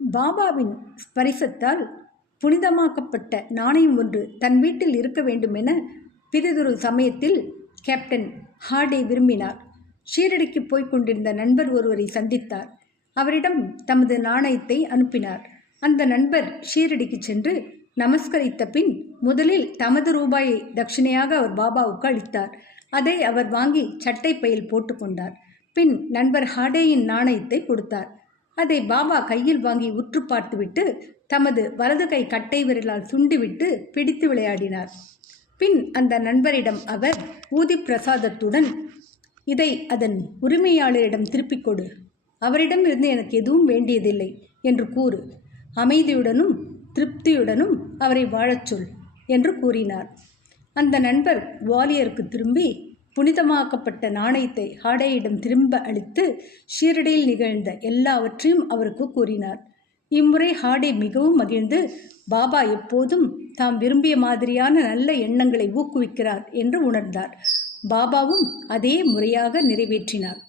பாபாவின் ஸ்பரிசத்தால் புனிதமாக்கப்பட்ட நாணயம் ஒன்று தன் வீட்டில் இருக்க வேண்டுமென பிறிதொரு சமயத்தில் கேப்டன் ஹார்டே விரும்பினார். ஷீரடிக்கு போய்க் கொண்டிருந்த நண்பர் ஒருவரை சந்தித்தார். அவரிடம் தமது நாணயத்தை அனுப்பினார். அந்த நண்பர் ஷீரடிக்கு சென்று நமஸ்கரித்த பின் முதலில் தமது ரூபாயை தட்சிணையாக அவர் பாபாவுக்கு அளித்தார். அதை அவர் வாங்கி சட்டை பையில் போட்டுக்கொண்டார். பின் நண்பர் ஹாடேயின் நாணயத்தை கொடுத்தார். அதை பாபா கையில் வாங்கி உற்று பார்த்துவிட்டு தமது வலது கை கட்டை விரலால் சுண்டிவிட்டு பிடித்து விளையாடினார். பின் அந்த நண்பரிடம் அவர் ஊதி பிரசாதத்துடன், இதை அதன் உரிமையாளரிடம் திருப்பிக் கொடு, அவரிடம் இருந்து எனக்கு எதுவும் வேண்டியதில்லை என்று கூறு, அமைதியுடனும் திருப்தியுடனும் அவரை வாழச் சொல் என்று கூறினார். அந்த நண்பர் குவாலியருக்கு திரும்பி புனிதமாக்கப்பட்ட நாணயத்தை ஹாடேயிடம் திரும்ப அளித்து ஷீரடியில் நிகழ்ந்த எல்லாவற்றையும் அவருக்கு கூறினார். இம்முறை ஹாடே மிகவும் மகிழ்ந்து பாபா எப்போதும் தாம் விரும்பிய மாதிரியான நல்ல எண்ணங்களை ஊக்குவிக்கிறார் என்று உணர்ந்தார். பாபாவும் அதே முறையாக நிறைவேற்றினார்.